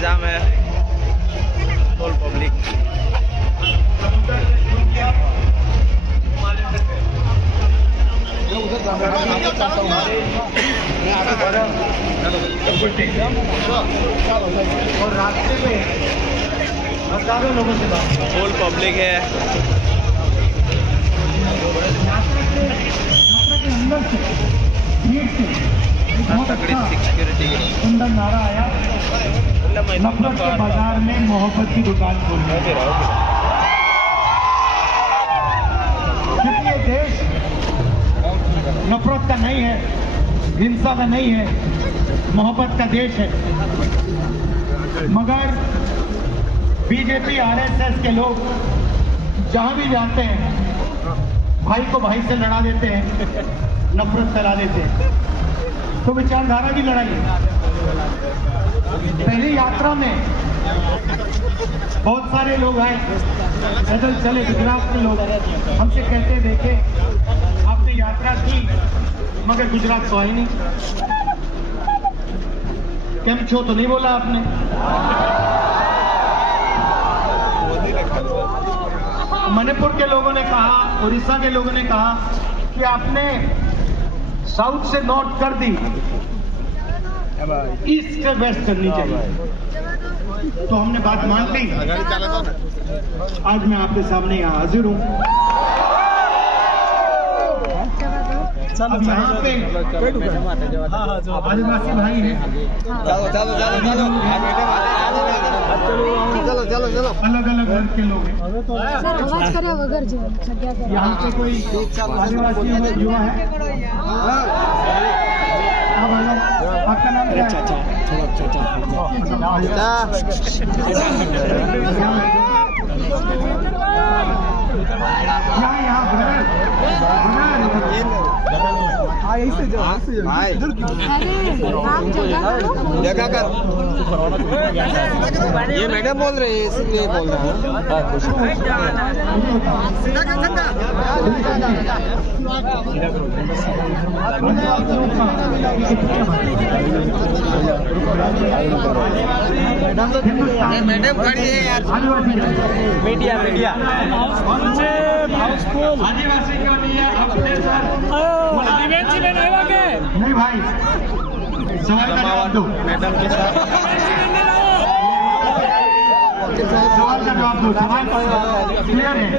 जाम है, full public. और रास्ते में हजारों लोगों से बात, फुल पब्लिक है। अंदर से गेट से बहुत अच्छा सिक्योरिटी सुंदर नारा आया, नफरत के बाजार में मोहब्बत की दुकान खोलनी। क्योंकि ये देश नफरत का नहीं है, हिंसा का नहीं है, मोहब्बत का देश है। मगर बीजेपी आरएसएस के लोग जहां भी जाते हैं भाई को भाई से लड़ा देते हैं, नफरत फैला देते हैं। तो विचारधारा की लड़ाई है। पहली यात्रा में बहुत सारे लोग आए, पैदल चले, गुजरात के लोग हमसे कहते देखे आपने यात्रा की मगर गुजरात तो आई नहीं, केम छो तो नहीं बोला आपने। मणिपुर के लोगों ने कहा, उड़ीसा के लोगों ने कहा कि आपने साउथ से नॉर्थ कर दी, ईस्ट से वेस्ट करनी चाहिए। तो हमने बात मान ली। आज मैं आपके सामने यहाँ हाजिर हूँ। अब यहाँ पे आदिवासी भाई हैं, चलो अलग अलग वर्ग के लोग हैं। यहाँ पे कोई आदिवासी युवा है? आपका नाम क्या है? देखा कर, ये मैडम बोल रहे हैं इसलिए बोल रहा हूँ। मैडम खड़ी है यार, मीडिया आदिवासी क्यों नहीं है अपने साथ? नहीं भाई, सवाल का जवाब दो। मैडम के साथ सवाल का जवाब दो। सवाल क्लियर है।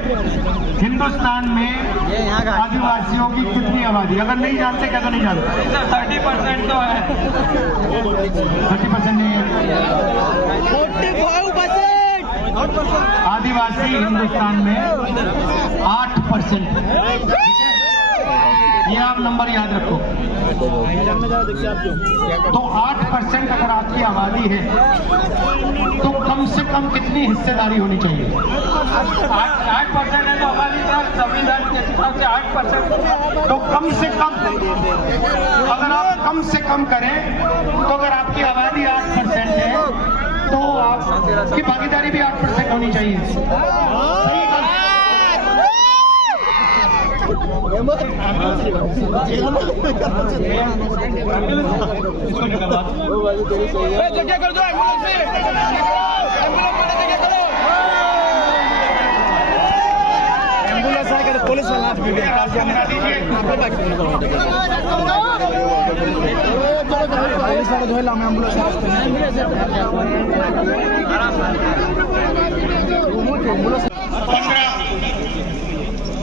हिंदुस्तान में आदिवासियों की कितनी आबादी? अगर नहीं जानते क्या तो नहीं जानते? 30% तो है। 30% नहीं है। 45% आदिवासी हिंदुस्तान में 8%। ये आप नंबर याद रखो। तो 8% अगर आपकी आबादी है तो कम से कम कितनी हिस्सेदारी होनी चाहिए? 8% है तो आबादी सर, संविधान के हिसाब से 8%। तो कम से कम, अगर आप कम से कम करें तो अगर आपकी आबादी 8% है तो आपकी भागीदारी भी 8% होनी चाहिए। जगह कर दो एम्बुलेंस आकर पुलिस वाला धोला में एम्बुलेंस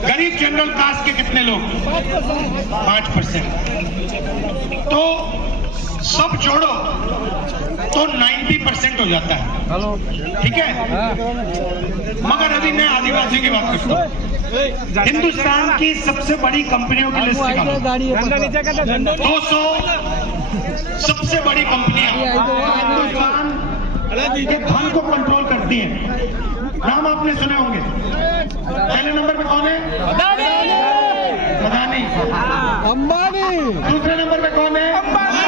गरीब जनरल कास्ट के कितने लोग? 5%। तो सब जोड़ो तो 90% हो जाता है। ठीक है, मगर अभी मैं आदिवासी की बात करता हूँ। हिंदुस्तान की सबसे बड़ी कंपनियों की लिस्ट निकालो। 200 सबसे बड़ी कंपनियां हिंदुस्तान के धन को कंट्रोल करती हैं। नाम आपने सुने होंगे। पहले नंबर पे कौन है? अदानी, अंबानी। दूसरे नंबर पे कौन है? अंबानी।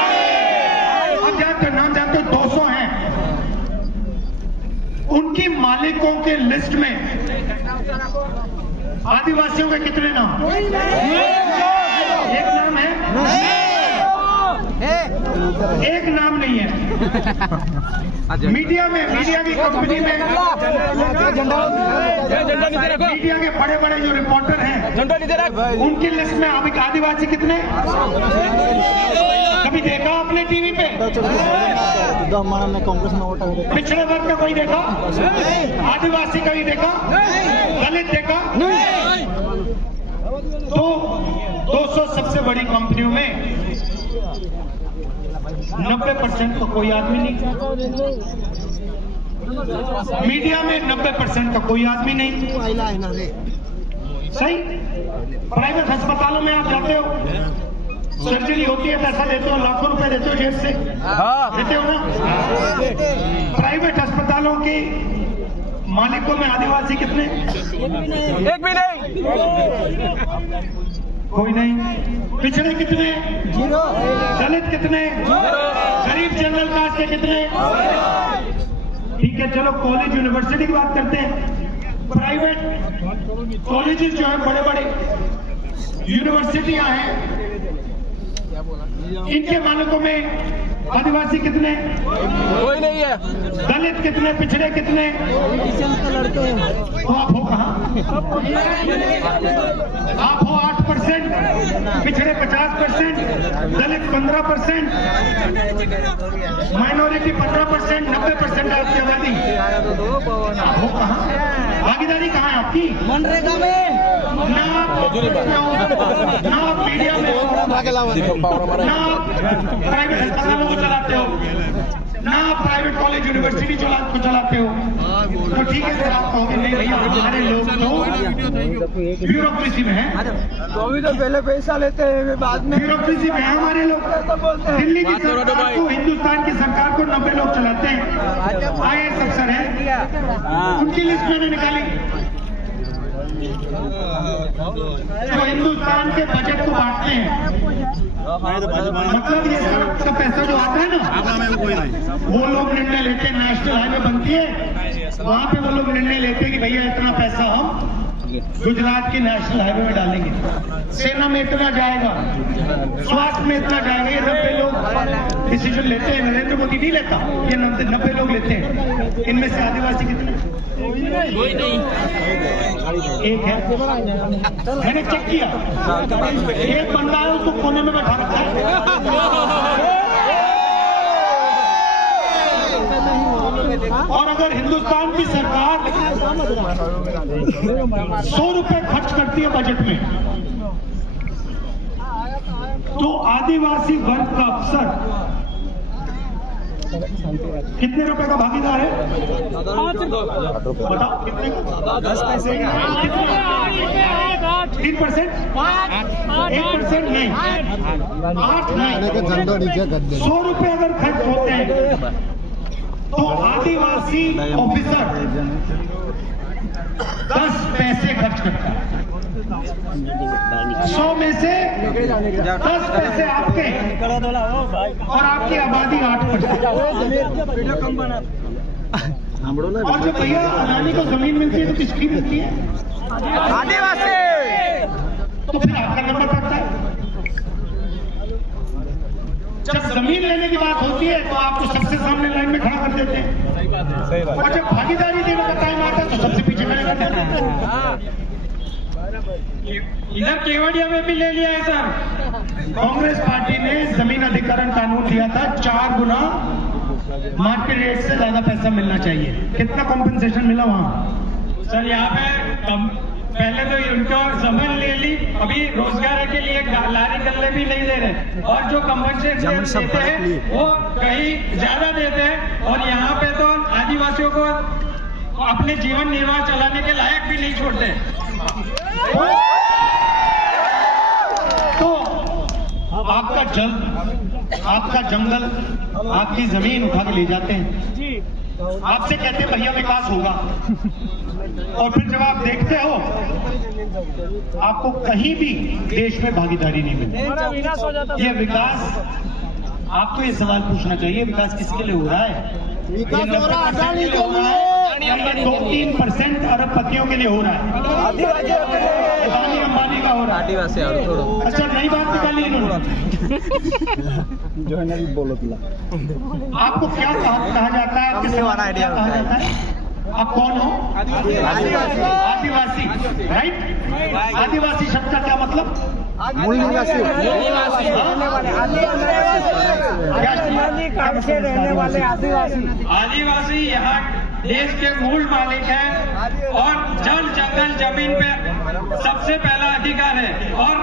आप जानते हो, नाम जानते हो, 200 हैं। उनकी मालिकों के लिस्ट में आदिवासियों के कितने नाम? एक नाम है। एक नाम नहीं है। मीडिया की कंपनी में मीडिया के बड़े बड़े जो रिपोर्टर हैं उनकी लिस्ट में अभी आदिवासी कितने कभी देखा आपने टीवी पे? पिछड़े वर्ग का कोई देखा? आदिवासी कभी देखा? दलित देखा? तो 200 सबसे बड़ी कंपनियों में 90% का कोई आदमी नहीं, मीडिया में 90% का कोई आदमी नहीं। सही? प्राइवेट अस्पतालों में आप जाते हो, सर्जरी होती है, पैसा देते हो, लाखों रुपए देते हो जेब से, देते हो ना? प्राइवेट अस्पतालों के मालिकों में आदिवासी कितने? एक भी नहीं। कोई नहीं। पिछड़े कितने? जीरो। दलित कितने? गरीब जनरल कास्ट के कितने? ठीक है, चलो कॉलेज यूनिवर्सिटी की बात करते हैं। प्राइवेट कॉलेजेस जो है, बड़े बड़े यूनिवर्सिटियां हैं, इनके मालिकों में आदिवासी कितने? कोई नहीं है। दलित कितने? पिछड़े कितने? तो आप हो कहाँ? आप हो 8%, पिछड़े 50%, दलित 15%, माइनॉरिटी 15%, 90% आपकी आबादी। आप हो कहाँ? भागीदारी कहाँ है आपकी? मनरेगा में ना आप मीडिया में हो, ना आप प्राइवेट अस्पतालों को चलाते हो, ना आप प्राइवेट कॉलेज यूनिवर्सिटी को चलाते हो। तो ठीक है सर, आप कहोगे नहीं भैया हमारे लोग तो ब्यूरोक्रेसी में है, तो अभी तो पहले पैसा लेते हैं बाद में ब्यूरोक्रेसी में है हमारे लोग। दिल्ली की सरकार को, हिंदुस्तान की सरकार को 90 लोग चलाते हैं, IAS अफसर है, उनकी लिस्ट मैंने निकाली। जो हिंदुस्तान के बजट को बांटते हैं, मतलब ये सब पैसा जो आता है ना, वो लोग निर्णय लेते हैं। नेशनल हाईवे बनती है, वहां पे वो लोग निर्णय लेते हैं कि भैया इतना पैसा हम गुजरात की नेशनल हाईवे में डालेंगे, सेना में इतना जाएगा, स्वास्थ्य में इतना जाएगा। ये 90 लोग डिसीजन लेते हैं। नरेंद्र मोदी नहीं लेता, ये 90 लोग लेते हैं। इनमें से आदिवासी कितने? कोई नहीं। एक है, मैंने चेक किया, एक बंदा है उसको कोने में बैठा रखा है। और अगर हिंदुस्तान की सरकार 100 रुपए खर्च करती है बजट में, तो आदिवासी वर्ग का अफसर कितने रुपए का भागीदार है? बताओ कितने? 10 पैसे का। 3%? 1% नहीं, 8 नहीं। 100 रुपए अगर खर्च होते हैं तो आदिवासी ऑफिसर 10 पैसे खर्च करता है। 100 में से 10 पैसे आपके, और आपकी आबादी 8%। और जो भैया अदानी को जमीन मिलती है तो किसकी मिलती है? आदिवासी। तो फिर आपका नंबर पड़ता है। जब जमीन लेने की बात होती है तो आपको सबसे सामने लाइन में खड़ा कर देते हैं, और जब भागीदारी देने का टाइम आता है तो सबसे पीछे खड़े कर देते हैं। इधर केवड़िया में भी ले लिया है सर। कांग्रेस पार्टी ने जमीन अधिग्रहण कानून दिया था, 4 गुना मार्केट रेट से ज्यादा पैसा मिलना चाहिए। कितना कॉम्पेंसेशन मिला वहां? सर यहाँ पे पहले तो उनको जमीन ले ली, अभी रोजगार के लिए लारी गल्ले भी नहीं दे रहे, और जो कम्पनसेशन देते हैं वो कहीं ज्यादा देते हैं, और यहाँ पे तो आदिवासियों को अपने जीवन निर्वाह चलाने के लायक भी नहीं छोड़ते। तो आपका जल, आपका जंगल, आपकी जमीन उठा के ले जाते हैं, आपसे कहते हैं भैया विकास होगा, और फिर जब आप देखते हो आपको कहीं भी देश में भागीदारी नहीं मिलती। ये विकास, आपको ये सवाल पूछना चाहिए, विकास किसके लिए हो रहा है? विकास हो रहा है अडानी के लिए, 2-3% अरबपतियों के लिए हो रहा है। अदानी अंबानी का क्या हो रहा है? आदिवासी और थोड़ा अच्छा, नई बात निकाली इन्होंने। जो है ना बोलो तुला आपको क्या कहा जाता है? आपके समाज में क्या कहा जाता है? आप कौन हो? आदिवासी, राइट? आदिवासी शब्द का क्या मतलब? मूल निवासी रहने वाले आदिवासी। आदिवासी यहाँ देश के मूल मालिक हैं और जल जंगल जमीन पे सबसे पहला अधिकार है। और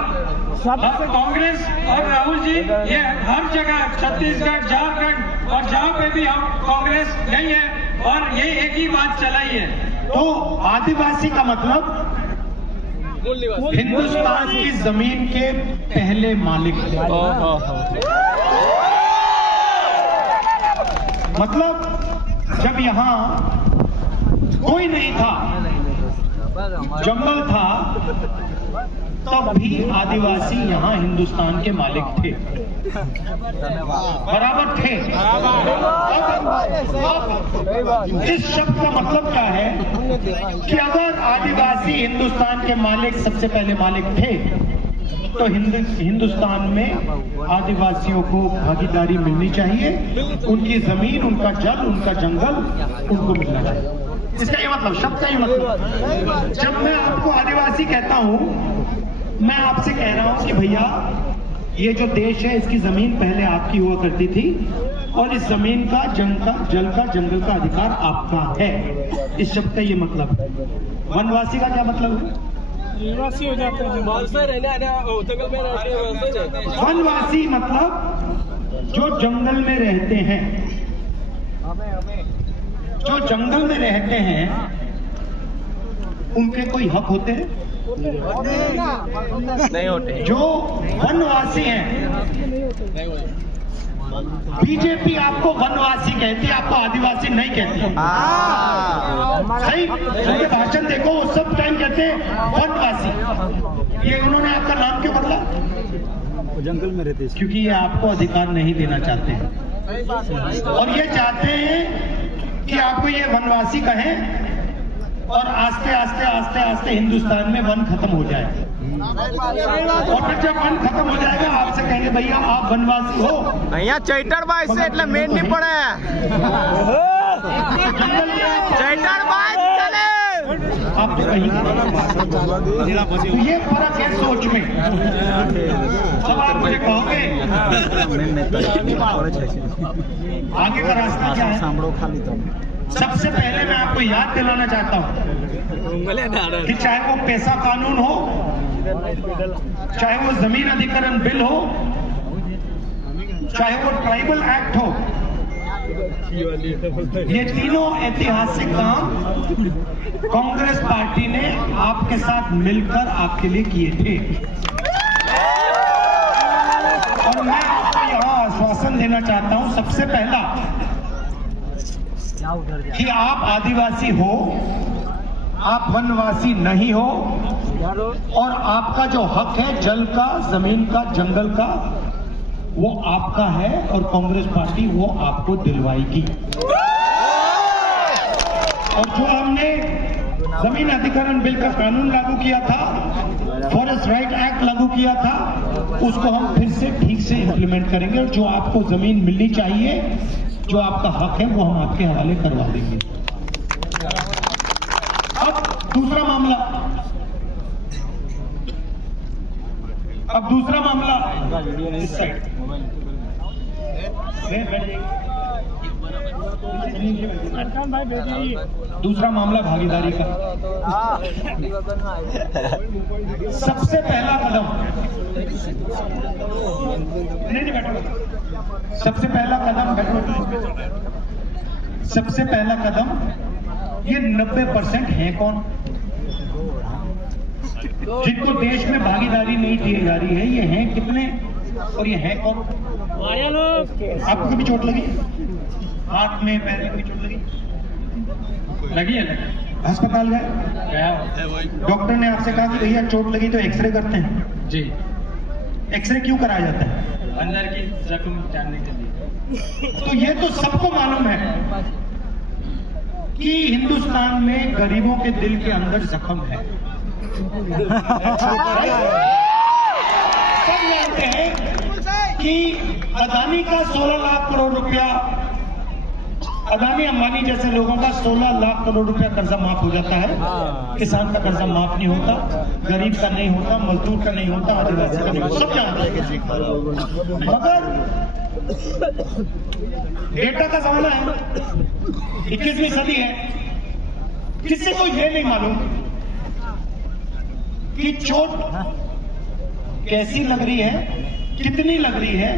कांग्रेस और राहुल जी ये हर जगह छत्तीसगढ़, झारखंड और जहाँ पे भी हम कांग्रेस नहीं है और ये एक ही बात चलाई है। तो आदिवासी का मतलब हिंदुस्तान की जमीन के पहले मालिक। मतलब जब यहाँ कोई नहीं था, जंगल था, तब भी आदिवासी यहाँ हिंदुस्तान के मालिक थे, बराबर थे। इस शब्द का मतलब क्या है कि अगर आदिवासी हिंदुस्तान के मालिक सबसे पहले मालिक थे, तो हिंदुस्तान में आदिवासियों को भागीदारी मिलनी चाहिए। उनकी जमीन, उनका जल, उनका जंगल उनको मिलना चाहिए। इसका ये मतलब, शब्द का ये मतलब। जब मैं आपको आदिवासी कहता हूं, मैं आपसे कह रहा हूं कि भैया ये जो देश है इसकी जमीन पहले आपकी हुआ करती थी और इस जमीन का, जल का, जंगल का अधिकार आपका है। इस शब्द का ये मतलब है। वनवासी का क्या मतलब है? निवासी हो जाते हैं, वनवासी मतलब जो जंगल में रहते हैं। जो जंगल में रहते हैं उनके कोई हक होते हैं? नहीं होते। जो वनवासी हैं, बीजेपी आपको वनवासी कहती है, आपको आदिवासी नहीं कहती। सही? उनके भाषण देखो, वो सब टाइम कहते हैं वनवासी। ये उन्होंने आपका नाम क्यों बदला? जंगल में रहते हैं क्योंकि ये आपको अधिकार नहीं देना चाहते हैं और ये चाहते हैं कि आपको ये वनवासी कहें और आस्ते आस्ते आस्ते आस्ते हिंदुस्तान में वन खत्म हो जाए। और फिर जब वन खत्म हो जाएगा आपसे कहेंगे भैया आप वनवासी हो। અહીંયા ચૈતરભાઈ છે એટલે મેન નહીં પડે। ચૈતરભાઈ ચાલે। आप तो कहीं तो ये फर्क है सोच में। अब आप मुझे कहोगे आगे का रास्ता क्या है? सबसे पहले मैं आपको याद दिलाना चाहता हूँ कि चाहे वो पैसा कानून हो, चाहे वो जमीन अधिग्रहण बिल हो, चाहे वो ट्राइबल एक्ट हो, ये तीनों ऐतिहासिक काम कांग्रेस पार्टी ने आपके साथ मिलकर आपके लिए किए थे। और मैं आपको यहाँ आश्वासन देना चाहता हूँ, सबसे पहला कि आप आदिवासी हो, आप वनवासी नहीं हो और आपका जो हक है जल का, जमीन का, जंगल का, वो आपका है और कांग्रेस पार्टी वो आपको दिलवाएगी। और जो हमने जमीन अधिग्रहण बिल का कानून लागू किया था, फॉरेस्ट राइट एक्ट लागू किया था, उसको हम फिर से ठीक से इंप्लीमेंट करेंगे और जो आपको जमीन मिलनी चाहिए, जो आपका हक है, वो हम आपके हवाले करवा देंगे। अब दूसरा मामला इस साइड। दूसरा मामला भागीदारी का। सबसे पहला कदम, सबसे पहला कदम ये 90% है कौन? जिनको देश में भागीदारी नहीं दी जा रही है, ये हैं कितने और ये हैं कौन? आपको कभी चोट लगी? हाथ में, पैर में कभी चोट लगी है? अस्पताल गए, डॉक्टर ने आपसे कहा कि भैया चोट लगी तो एक्सरे करते हैं जी। एक्सरे क्यों कराया जाता है? अंदर की जख्म जानने के लिए। तो ये तो सबको मालूम है कि हिंदुस्तान में गरीबों के दिल के अंदर जख्म है। सब जानते हैं कि अदानी का 16 लाख करोड़ रुपया, अदानी अंबानी जैसे लोगों का 16 लाख करोड़ रुपया कर्जा माफ हो जाता है। किसान का कर्जा माफ नहीं होता, गरीब का नहीं होता, मजदूर का नहीं होता, आदिवासी का नहीं होता, सब जानते हैं। मगर डेटा का जमाना है, 21वीं सदी है, किसी को ये नहीं मालूम कि चोट कैसी लग रही है, कितनी लग रही है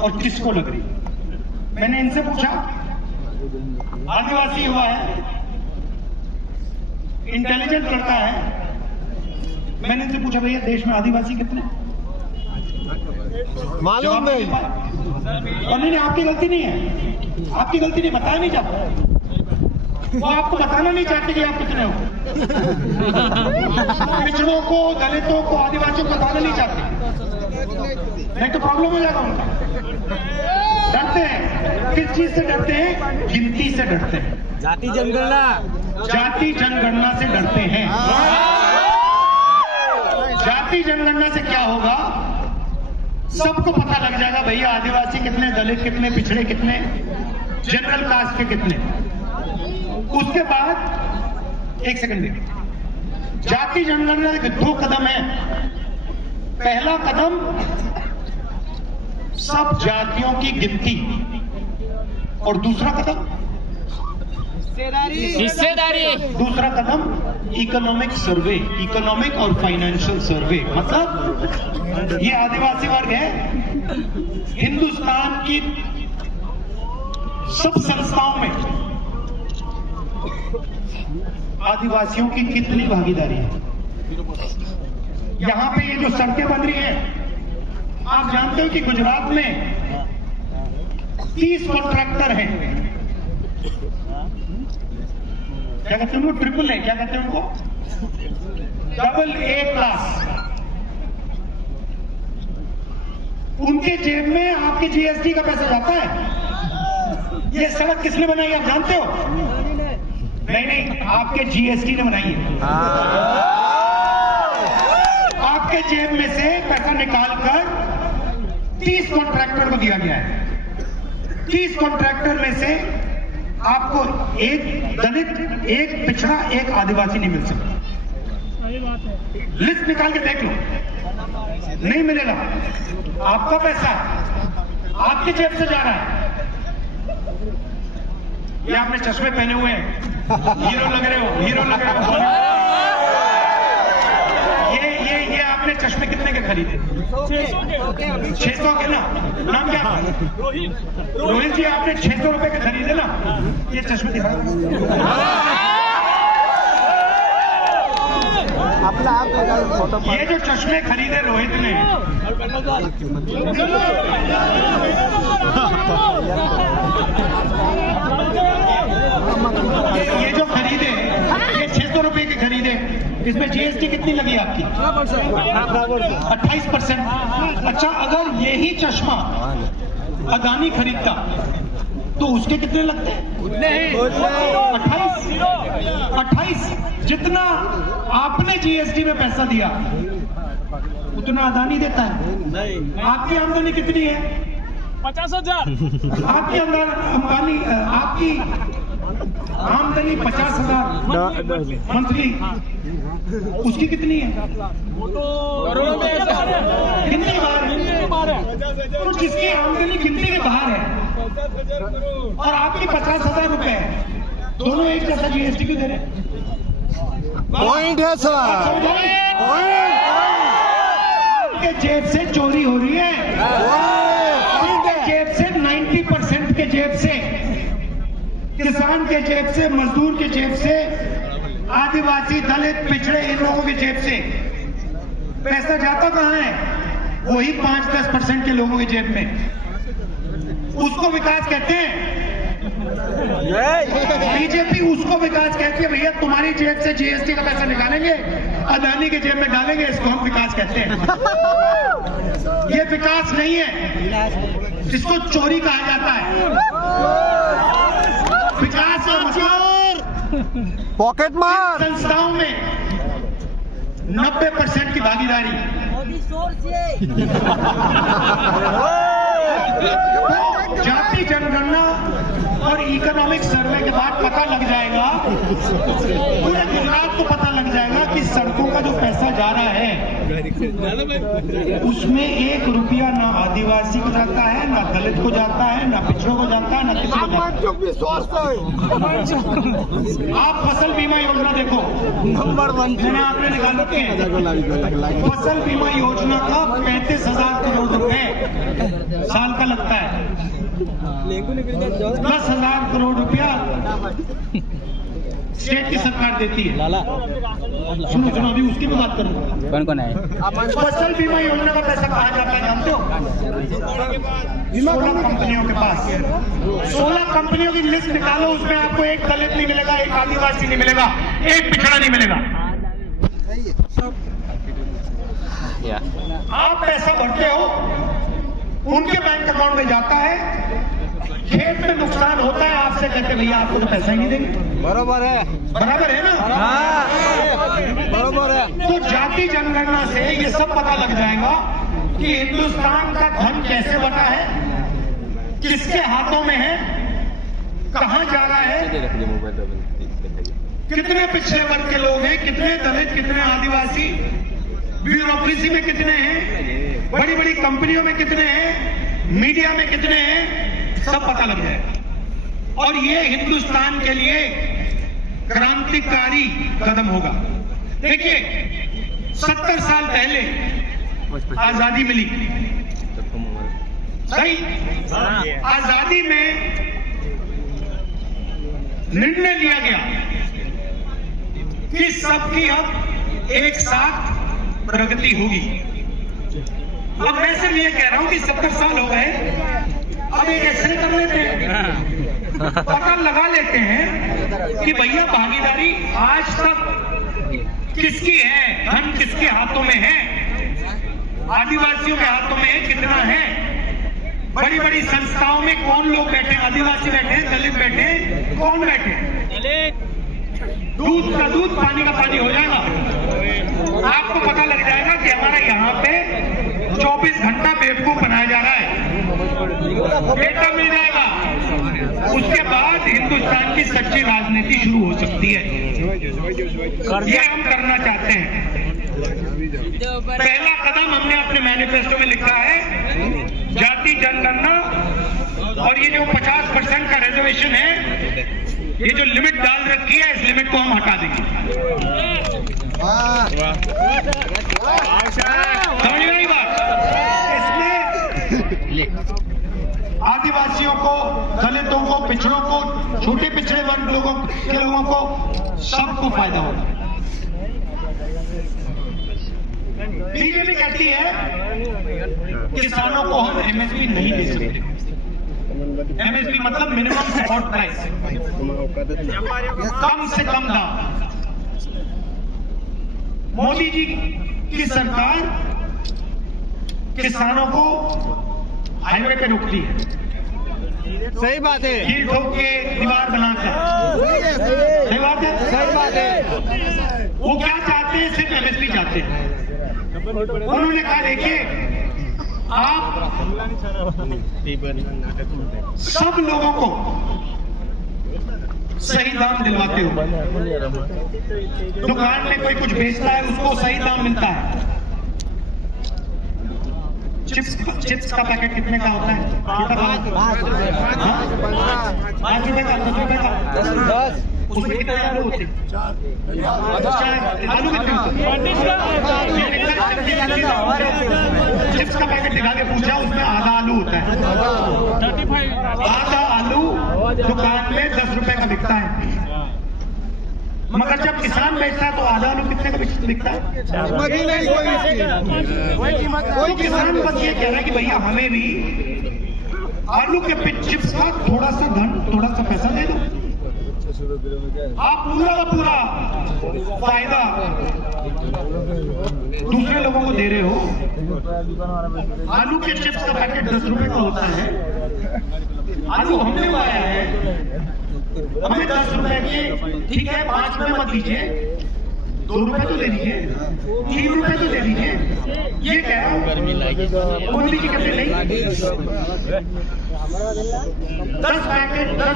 और किसको लग रही है। मैंने इनसे पूछा, आदिवासी हुआ है, इंटेलिजेंट लड़का है, मैंने इनसे पूछा भैया देश में आदिवासी कितने? मालूम नहीं। और नहीं, आपकी गलती नहीं है, आपकी गलती नहीं, बताया नहीं जाता, वो आपको बताना नहीं चाहते कि आप कितने हो। पिछड़ों को, दलितों को, आदिवासियों को बताना नहीं चाहते, नहीं तो प्रॉब्लम हो जाएगा उनका। डरते हैं, किस चीज से डरते हैं? गिनती से डरते हैं, जाति जनगणना, जाति जनगणना से डरते हैं। जाति जनगणना से क्या होगा? सबको पता लग जाएगा भैया आदिवासी कितने, दलित कितने, पिछड़े कितने, जनरल कास्ट के कितने। उसके बाद एक सेकंड, जाति जनगणना के 2 कदम है। पहला कदम सब जातियों की गिनती, और दूसरा कदम हिस्सेदारी। दूसरा कदम इकोनॉमिक सर्वे, इकोनॉमिक और फाइनेंशियल सर्वे। मतलब ये आदिवासी वर्ग है, हिंदुस्तान की सब संस्थाओं में आदिवासियों की कितनी भागीदारी है। यहां पे ये जो सड़कें बन रही हैं, आप जानते हो कि गुजरात में 30 कॉन्ट्रैक्टर हैं। क्या कहते हैं उनको? ट्रिपल है, क्या कहते हैं उनको? Double A class. उनके जेब में आपके GST का पैसा जाता है। ये सड़क किसने बनाई आप जानते हो? नहीं, आपके GST ने बनाई है। आपके जेब में से पैसा निकालकर 30 कॉन्ट्रैक्टर को दिया गया है। 30 कॉन्ट्रैक्टर में से आपको एक दलित, एक पिछड़ा, एक आदिवासी नहीं मिल सकता। लिस्ट निकाल के देख लो, नहीं मिलेगा। आपका पैसा आपके जेब से जा रहा है। ये आपने चश्मे पहने हुए हैं, हीरो लग रहे हो, हीरो लग रहे हो। ये आपने चश्मे कितने के खरीदे? 600 के ना? नाम क्या? रोहित जी, आपने 600 रुपए के खरीदे ना? ये चश्मे दिखाओ। ये जो चश्मे खरीदे रोहित ने, ये जो खरीदे, ये 600 रुपए के खरीदे, इसमें GST कितनी लगी आपकी? 28%। अच्छा, अगर यही चश्मा अदानी खरीदता तो उसके कितने लगते? 28। जितना आपने GST में पैसा दिया उतना अदानी देता है। आपकी आमदनी कितनी है? 50,000। आपकी अंबानी, आपकी आमदनी 50,000 मंथली, उसकी कितनी है? कितनी बार है? तो जिसकी आमदनी गिनती के बाहर है और आपकी 50,000 रुपए है, दोनों एक जैसा GST क्यों दे रहे? पॉइंट है सर, आपके जेब से चोरी हो रही है। आपके जेब से 90% के जेब से, किसान के जेब से, मजदूर के जेब से, आदिवासी, दलित, पिछड़े, इन लोगों के जेब से पैसा जाता कहां है? वही 5-10% के लोगों की जेब में। उसको विकास कहते हैं। बीजेपी उसको विकास कहती है। भैया तुम्हारी जेब से GST का पैसा निकालेंगे, अदानी के जेब में डालेंगे, इसको हम विकास कहते हैं। ये विकास नहीं है, जिसको चोरी कहा जाता है। विकास का मतलब पॉकेट मार। संस्थाओं में 90% की भागीदारी। जाति जनगणना और इकोनॉमिक सर्वे के बाद पता लग जाएगा, पूरे गुजरात को पता लग जाएगा कि सड़कों का जो पैसा जा रहा है उसमें 1 रुपया ना आदिवासी को जाता है, ना दलित को जाता है, ना पिछड़ों को जाता है, ना किसी को जाता है। आप फसल बीमा योजना देखो, नंबर 1 मैंने आपने निकाल रखे हैं। फसल बीमा योजना का 35,000 करोड़ रुपए साल का लगता है। 10,000 करोड़ रुपया स्टेट की सरकार देती है। सुनो सुनो, अभी उसकी भी बात करूंगा। कौन कौन है? फसल बीमा योजना का पैसा कहाँ जाता है जानते हो? 16 कंपनियों के पास। 16 कंपनियों की लिस्ट निकालो, उसमें आपको एक दलित नहीं मिलेगा, एक आदिवासी नहीं मिलेगा, एक पिछड़ा नहीं मिलेगा। आप पैसा भरते हो, उनके बैंक अकाउंट में जाता है, खेत में नुकसान होता है, आपसे कहते भैया आपको तो पैसा ही नहीं देंगे। बराबर है, बराबर है ना? हाँ बराबर है। तो जाति जनगणना से ये सब पता लग जाएगा कि हिंदुस्तान का धन कैसे बटा है, किसके हाथों में है, कहां जा रहा है, कितने पिछड़े वर्ग के लोग हैं, कितने दलित, कितने आदिवासी, ब्यूरोक्रेसी में कितने हैं, बड़ी बड़ी कंपनियों में कितने हैं, मीडिया में कितने हैं, सब पता लग जाएगा। और ये हिंदुस्तान के लिए क्रांतिकारी कदम होगा। देखिए 70 साल पहले आजादी मिली, सही? आजादी में निर्णय लिया गया कि सबकी अब एक साथ प्रगति होगी। अब मैं सिर्फ ये कह रहा हूं कि 70 साल हो गए, अब एक एक्सरे कर लेते हैं, पता लगा लेते हैं कि भैया भागीदारी आज तक किसकी है, धन किसके हाथों में है, आदिवासियों के हाथों में कितना है, बड़ी बड़ी संस्थाओं में कौन लोग बैठे, आदिवासी बैठे, दलित बैठे, कौन बैठे। दूध का दूध, पानी का पानी हो जाएगा। आपको पता लग जाएगा कि हमारा यहाँ पे 24 घंटा बेवकूफ बनाया जा रहा है, डेटा मिल जाएगा। उसके बाद हिंदुस्तान की सच्ची राजनीति शुरू हो सकती है। ये हम करना चाहते हैं। पहला कदम हमने अपने मैनिफेस्टो में लिखा है, जाति जनगणना। और ये जो 50% का रिजर्वेशन है, ये जो लिमिट डाल रखी है, इस लिमिट को हम हटा देंगे। समझ में आई बात? इसमें आदिवासियों को, दलितों को, पिछड़ों को, छोटे पिछड़े वर्ग के लोगों को, सबको फायदा होगा। बीजेपी कहती है किसानों को हम एमएसपी नहीं दे सकते। एमएसपी मतलब मिनिमम सपोर्ट प्राइस, कम से कम दाम। मोदी जी की सरकार किसानों को हाईवे पे रोकती है। सही बात है, हीट ठोक के दीवार बनाकर। सही बात है, सही बात है। वो क्या चाहते हैं, सिर्फ एमएसपी चाहते हैं। उन्होंने कहा देखिए, आप सब लोगों को सही दाम दिलवाते हो। दुकान में कोई कुछ बेचता है, उसको सही दाम मिलता है। चिप्स का पैकेट कितने का होता है? 5 रुपए का, 10 रुपए का। उसमें कितने आलू होते? आलू चिप्स का पैकेट दिखा के पूछा, उसमें आधा आलू होता है। आधा आलू दुकान में 10 रुपए का बिकता है, मगर जब किसान बेचता है तो आधा आलू कितने का बिकता है? तो किसान बस ये कह रहा है कि भैया हमें भी आलू के चिप्स का थोड़ा सा धन, थोड़ा सा पैसा दे दो। आप पूरा का पूरा फायदा दूसरे लोगों को दे रहे हो। आलू के चिप्स का पैकेट 10 रुपए का होता है। आलू हमने उगाया है, हमें 10 रुपए के, ठीक है 5 रुपए मत दीजिए, 2 रुपए तो दे दीजिए, 3 रुपए तो दे दीजिए। ये क्या है? मोदी जी कहते नहीं, 10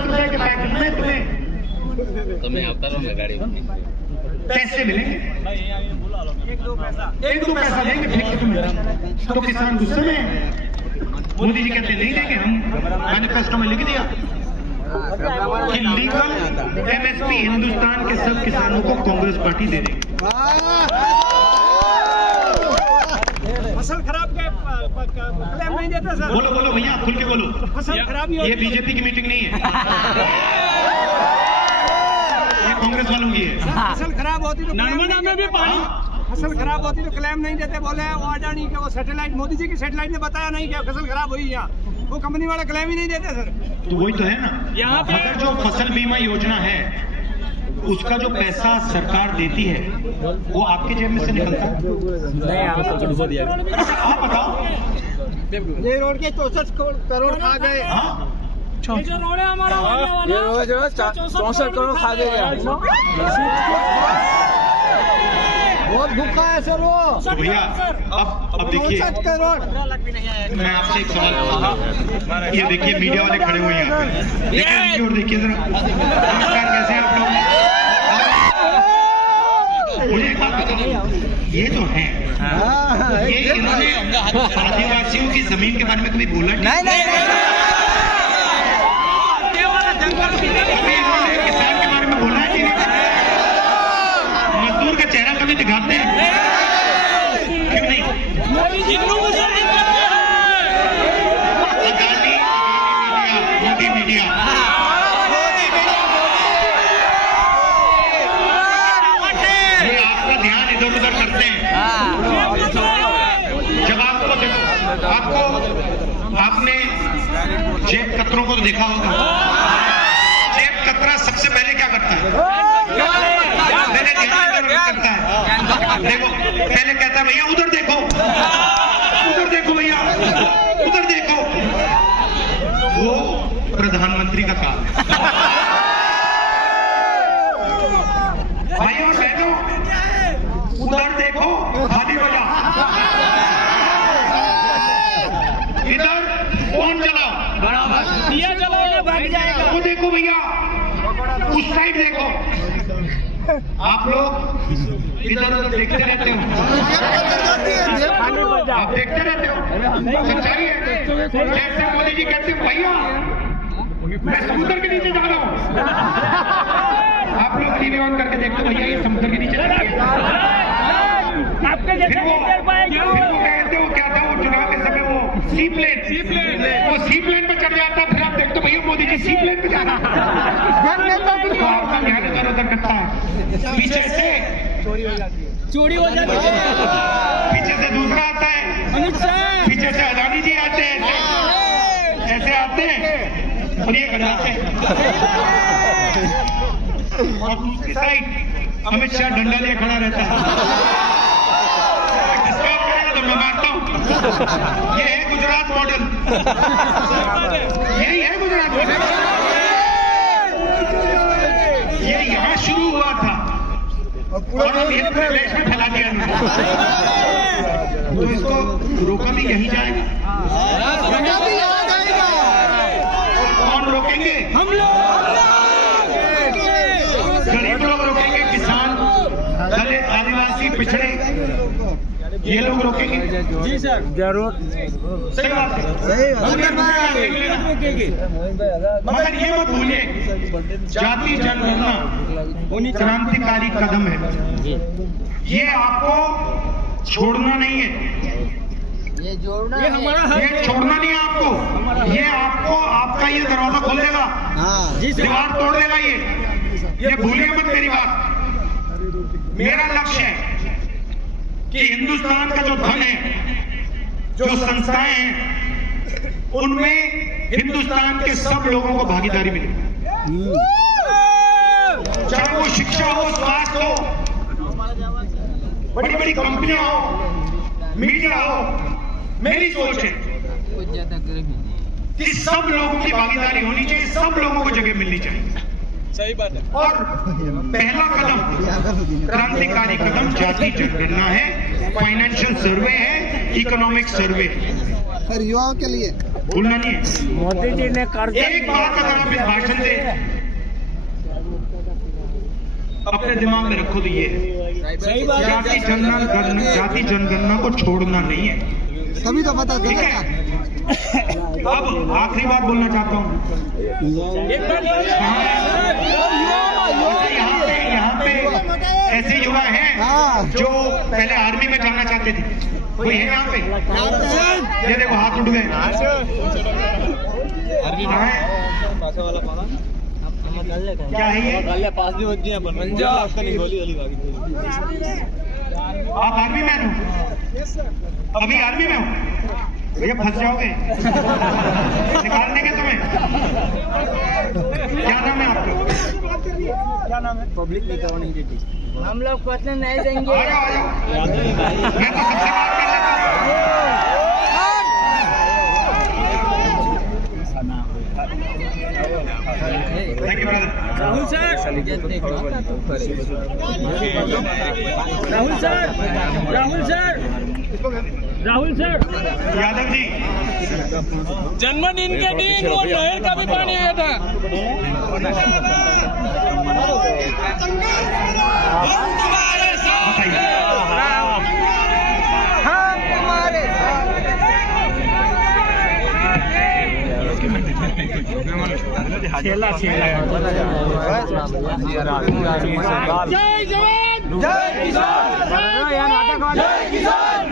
रुपए के पैकेट में तुम्हें गाड़ी पैसे मिलेंगे, 1-2 पैसा देंगे फिर तुम्हें। तो किसान गुस्से में, मोदी जी कहते नहीं देंगे। हम मैनिफेस्टो में लिख दिया कि लीगल एमएसपी हिंदुस्तान के सब किसानों को कांग्रेस पार्टी दे देगी। फसल खराब के क्लेम नहीं देते सर। बोलो बोलो भैया, खुल के बोलो। फसल खराब ये बीजेपी की मीटिंग नहीं है, ये कांग्रेस वालों की है। फसल खराब होती तो नर्मदा में भी पानी, फसल खराब होती तो क्लेम नहीं देते। बोले वो अडानी के वो सैटेलाइट, मोदी जी की सैटेलाइट ने बताया नहीं क्या फसल खराब हुई यहाँ, वो कंपनी वाले क्लेम ही नहीं देते सर। तो वही तो है ना, यहाँ पे अगर जो फसल बीमा योजना है उसका जो पैसा सरकार देती है वो आपके जेब में से निकलता है। आप बताओ, ये रोड के 64 करोड़ खा गए। ये जो रोड है हमारा ये रोड जो है 64 करोड़ खा गए। बहुत भूखा है सर वो। तो भैया अब देखिए, 64 करोड़। मैं आपसे एक सवाल पूछता हूँ। ये देखिए मीडिया वाले खड़े हुए हैं यहाँ पे, देखिए और देखिए जरा, नमस्कार, कैसे हैं आप लोग? मुझे एक बात बताओ, ये जो है ये इन्होंने आदिवासियों की जमीन के बारे में कभी बोला नहीं? कभी इन्होंने किसान के बारे में बोला है कि मजदूर का चेहरा कभी दिखाते हैं? क्यों नहीं? अदानी मोदी मीडिया ये आपका ध्यान इधर उधर करते हैं। जब आपको आपने जेब कतरों को तो देखा होगा। जेब कतरा सबसे पहले क्या करता है? पहले ध्यान इधर उधर करता है। देखो, पहले कहता है भैया उधर देखो, उधर देखो भैया, उधर देखो। वो प्रधानमंत्री का काम है। भाइयों और बहनों, उधर देखो, खाली बजा, इधर फोन चलाओ, दिया जलाओगे भाग जाएगा। वो देखो भैया, उस साइड देखो। आप लोग इधर उधर देखते रहते हो, आप देखते रहते हो। सच्चाई है, जैसे मोदी जी कहते हैं भैया मैं समुद्र के नीचे जा रहा हूँ, आप लोग टीवी ऑन करके देखते हो भैया ये समुद्र के नीचे जा रहा है। आपके जैसे नहीं कर पाएंगे। फिर वो कहते हो क्या था वो चुनाव के समय वो सी प्लेन, वो सी प्लेन पे चढ़ जाता है। फिर आप देखते हो भैया मोदी जी सी प्लेन पे जा रहा है। तो आपका ध्यान इधर उधर करता है। पीछे से चोरी हो जाती है। पीछे से दूसरा आता है, पीछे से अदानी जी आते हैं, ऐसे आते हैं और ये कर जाते हैं। और दूसरी साइड अमित शाह डंडा लिए खड़ा रहता है। डिस्टर्ब करेगा तो मैं मारता हूँ। ये है गुजरात मॉडल, यही है गुजरात मॉडल। ये यहाँ शुरू हुआ था और अब ये पूरे देश में फैला दिया इन्होंने। तो इसको रोका भी यही जाएगा। कौन रोकेंगे? हम लोग। गरीब लोग रोकेंगे, किसान, दलित, आदिवासी, पिछड़े, ये लोग रोकेंगे। जी सर, जरूर। सही बात है, मगर ये मत भूलिए जाति जनगणना क्रांतिकारी कदम है। ये आपको छोड़ना नहीं है, ये जोड़ना ये छोड़ना नहीं है आपको। ये आपको आपका ये दरवाजा खोल देगा, दीवार तोड़ देगा। ये भूलिए मत मेरी बात। मेरा लक्ष्य है कि हिंदुस्तान का जो धन है, जो संस्थाएं हैं, उनमें हिंदुस्तान के सब लोगों को भागीदारी मिले। चाहे वो शिक्षा हो, स्वास्थ्य हो, बड़ी बड़ी कंपनियां हो, मीडिया हो। मेरी सोच है कि सब लोगों की भागीदारी होनी चाहिए, सब लोगों को जगह मिलनी चाहिए। सही बात है। और पहला कदम, क्रांतिकारी कदम जाति जनगणना है, फाइनेंशियल सर्वे है, इकोनॉमिक सर्वे है। सर युवाओं के लिए भूलना नहीं है। मोदी जी ने एक बात अगर आप इस भाषण से अपने दिमाग में रखो तो ये है, जाति जनगणना को छोड़ना नहीं है। तभी तो पता ठीक चलेगा। है। अब आखिरी बात बोलना चाहता हूँ। यहाँ पे ऐसे युवा हैं जो पहले आर्मी में जाना चाहते थे, कोई है यहाँ पे? ये देखो हाथ उठ गए। क्या है ये? आप आर्मी मैन हो? अभी आर्मी में हो? भैया फंस जाओगे, निकाल देंगे तुम्हें। क्या नाम है आपका? क्या नाम है? Public recording duty. हम लोग क्वेश्चन नहीं देंगे। आ जाओ, आ जाओ। मैं तो सबसे बात कर लेता हूँ। Thank you, brother. Rahul sir, Rahul sir, Yadav ji, जन्मदिन के दिन वो नहर का भी पानी आया था। खेला जय जवान, जय किसान, जय किसान।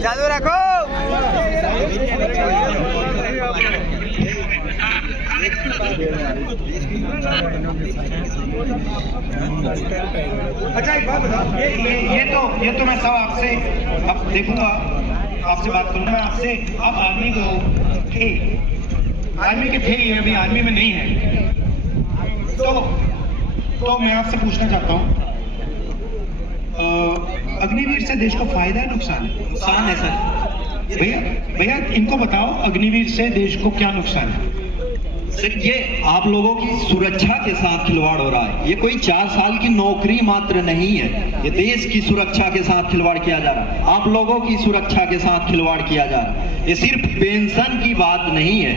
चालू रखो। अच्छा एक बात बताओ, ये तो मैं सब आपसे अब देखूंगा, आपसे बात करूंगा आपसे। आप आर्मी को थे, आर्मी के थे, ये अभी आर्मी में नहीं है, तो मैं आपसे पूछना चाहता हूँ, अग्निवीर से देश को फायदा है नुकसान है? नुकसान है सर। भैया इनको बताओ, अग्निवीर से देश को क्या नुकसान है? सर ये आप लोगों की सुरक्षा के साथ खिलवाड़ हो रहा है। ये कोई 4 साल की नौकरी मात्र नहीं है, ये देश की सुरक्षा के साथ खिलवाड़ किया जा रहा है, आप लोगों की सुरक्षा के साथ खिलवाड़ किया जा रहा है। ये सिर्फ पेंशन की बात नहीं है,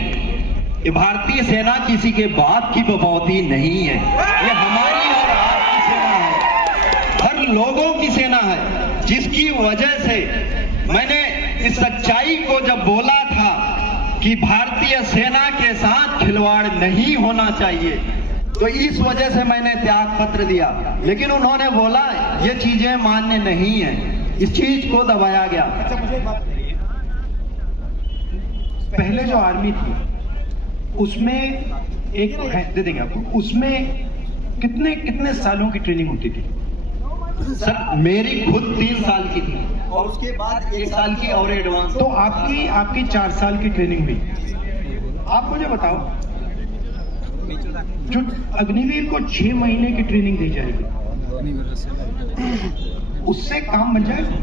ये भारतीय सेना किसी के बाप की बपौती नहीं है, ये हमारी और आपकी सेना है, हर लोगों की सेना है, जिसकी वजह से मैंने इस सच्चाई को जब बोला था कि भारतीय सेना के साथ खिलवाड़ नहीं होना चाहिए, तो इस वजह से मैंने त्याग पत्र दिया। लेकिन उन्होंने बोला ये चीजें मान्य नहीं है, इस चीज को दबाया गया। अच्छा मुझे एक बात बताइए, पहले जो आर्मी थी उसमें एक दे देंगे आपको, उसमें कितने सालों की ट्रेनिंग होती थी? सर मेरी खुद 3 साल की थी और उसके बाद 1 साल की और एडवांस। तो आपकी 4 साल की ट्रेनिंग हुई। आप मुझे बताओ, जो अग्निवीर को 6 महीने की ट्रेनिंग दी जाएगी, उससे काम बन जाएगा?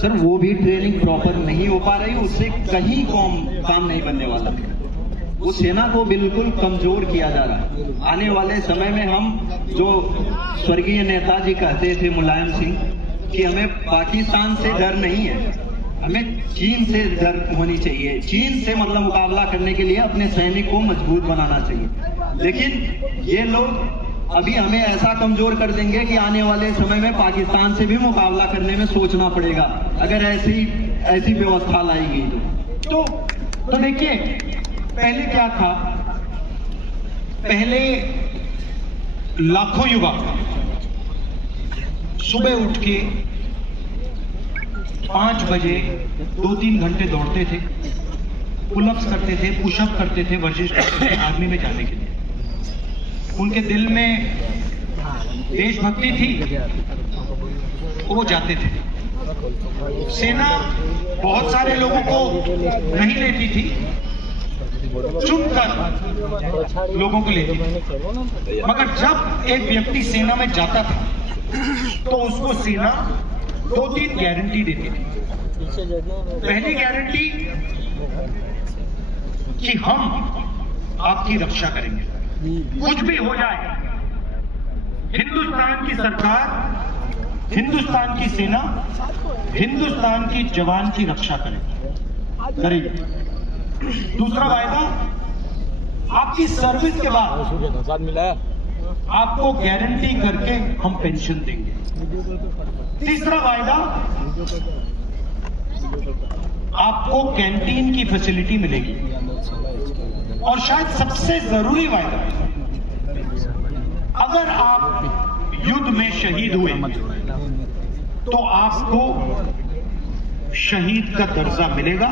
सर वो भी ट्रेनिंग प्रॉपर नहीं हो पा रही, उससे कहीं काम नहीं बनने वाला। वो सेना को बिल्कुल कमजोर किया जा रहा है। आने वाले समय में हम जो स्वर्गीय नेताजी कहते थे मुलायम सिंह कि हमें पाकिस्तान से डर नहीं है, हमें चीन से डर होनी चाहिए। चीन से मतलब मुकाबला करने के लिए अपने सैनिक को मजबूत बनाना चाहिए। लेकिन ये लोग अभी हमें ऐसा कमजोर कर देंगे कि आने वाले समय में पाकिस्तान से भी मुकाबला करने में सोचना पड़ेगा, अगर ऐसी व्यवस्था लाई गई तो। तो देखिए, पहले क्या था, पहले लाखों युवा सुबह उठ के 5 बजे 2-3 घंटे दौड़ते थे, पुलअप्स करते थे, पुशअप करते थे, वर्जिश करते थे आर्मी में जाने के लिए। उनके दिल में देशभक्ति थी, वो जाते थे। सेना बहुत सारे लोगों को नहीं लेती थी, चुनकर लोगों को लेती थी। मगर जब एक व्यक्ति सेना में जाता था तो उसको सेना 2-3 गारंटी देती थी। पहली गारंटी कि हम आपकी रक्षा करेंगे, कुछ भी हो जाए, हिंदुस्तान की सरकार, हिंदुस्तान की सेना, हिंदुस्तान की जवान की रक्षा करेगी। दूसरा वायदा, आपकी सर्विस के बाद आपको गारंटी करके हम पेंशन देंगे। तीसरा वायदा, आपको कैंटीन की फैसिलिटी मिलेगी। और शायद सबसे जरूरी वायदा, अगर आप युद्ध में शहीद हुए तो आपको शहीद का दर्जा मिलेगा,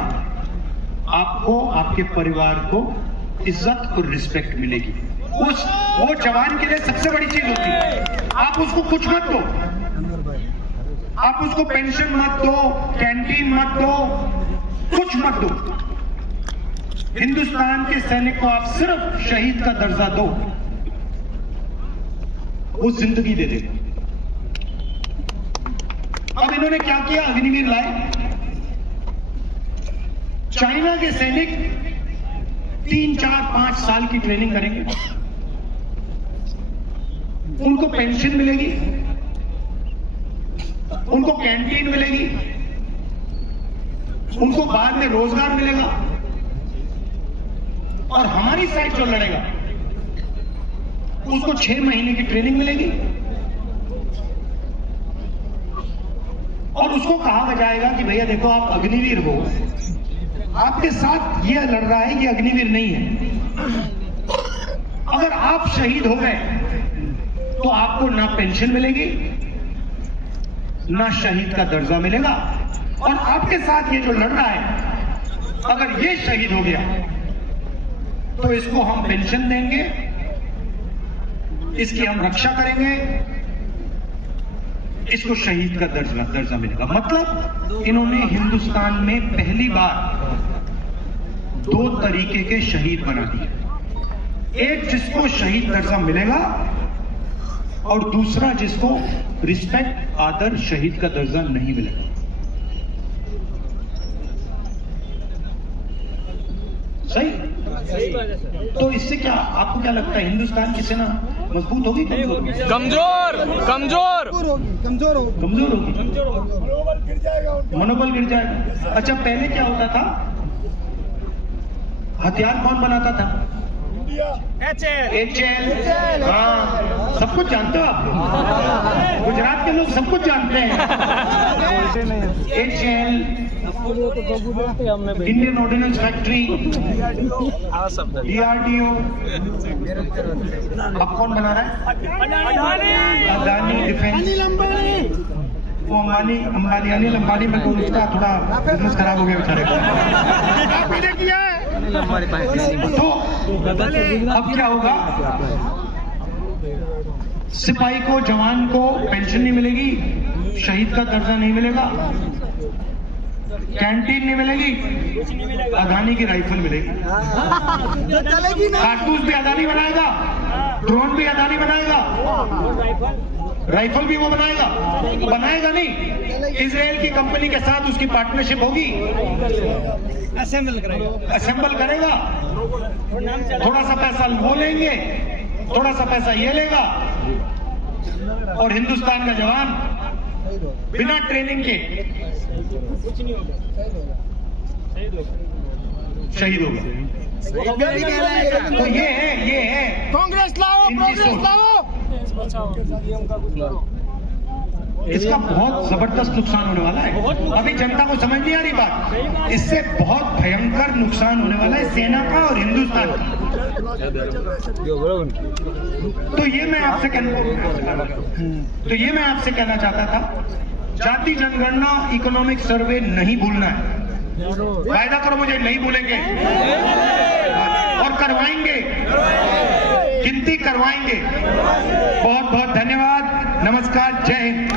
आपको, आपके परिवार को इज्जत और रिस्पेक्ट मिलेगी। वो जवान के लिए सबसे बड़ी चीज होती है। आप उसको कुछ मत दो, आप उसको पेंशन मत दो, कैंटीन मत दो, कुछ मत दो। हिंदुस्तान के सैनिक को आप सिर्फ शहीद का दर्जा दो, वो जिंदगी दे देगा। अब इन्होंने क्या किया, अग्निवीर लाए। चाइना के सैनिक 3, 4, 5 साल की ट्रेनिंग करेंगे, उनको पेंशन मिलेगी, उनको कैंटीन मिलेगी, उनको बाद में रोजगार मिलेगा। और हमारी साइड जो लड़ेगा उसको 6 महीने की ट्रेनिंग मिलेगी और उसको कहा जाएगा कि भैया देखो, आप अग्निवीर हो, आपके साथ ये लड़ रहा है, ये अग्निवीर नहीं है। अगर आप शहीद हो गए तो आपको ना पेंशन मिलेगी, ना शहीद का दर्जा मिलेगा। और आपके साथ ये जो लड़ रहा है, अगर ये शहीद हो गया तो इसको हम पेंशन देंगे, इसकी हम रक्षा करेंगे, इसको शहीद का दर्जा मिलेगा। मतलब इन्होंने हिंदुस्तान में पहली बार 2 तरीके के शहीद बना दिए। एक जिसको शहीद दर्जा मिलेगा और दूसरा जिसको रिस्पेक्ट, आदर, शहीद का दर्जा नहीं मिलेगा। सही? तो इससे क्या, आपको क्या लगता है, हिंदुस्तान की सेना मजबूत होगी? कमजोर कमजोर कमजोर होगी। मनोबल गिर जाएगा। अच्छा, पहले क्या होता था, हथियार कौन बनाता था? HAL। हाँ, सब कुछ जानते हो आप, गुजरात के लोग सब कुछ जानते हैं। HAL, Indian ordnance factory, DRDO। अब कौन बना रहा है? अदानी डिफेंस। वो अंबानी अनिल अंबानी में तो उसका थोड़ा बिजनेस खराब हो गया बेचारे को। तो अब क्या होगा, सिपाही को, जवान को पेंशन नहीं मिलेगी, शहीद का दर्जा नहीं मिलेगा, कैंटीन नहीं मिलेगी, अदानी की राइफल मिलेगी। कारतूस भी अदानी बनाएगा, ड्रोन भी अदानी बनाएगा, राइफल भी वो बनाएगा नहीं, इजराइल की कंपनी के साथ उसकी पार्टनरशिप होगी, असेंबल करेगा, थोड़ा सा पैसा वो लेंगे, थोड़ा सा पैसा ये लेगा, और हिंदुस्तान का जवान बिना ट्रेनिंग के शहीद होगा। तो ये है कांग्रेस लाओ, इनकी कांग्रेस सोच। लाओ। इसका बहुत जबरदस्त नुकसान होने वाला है। अभी जनता को समझ नहीं आ रही बात, इससे बहुत भयंकर नुकसान होने वाला है सेना का और हिंदुस्तान का। तो ये मैं आपसे कहना चाहता था, जाति जनगणना इकोनॉमिक सर्वे नहीं भूलना है। वायदा करो मुझे, नहीं भूलेंगे और करवाएंगे, गिनती करवाएंगे। बहुत बहुत धन्यवाद, नमस्कार, जय हिंद।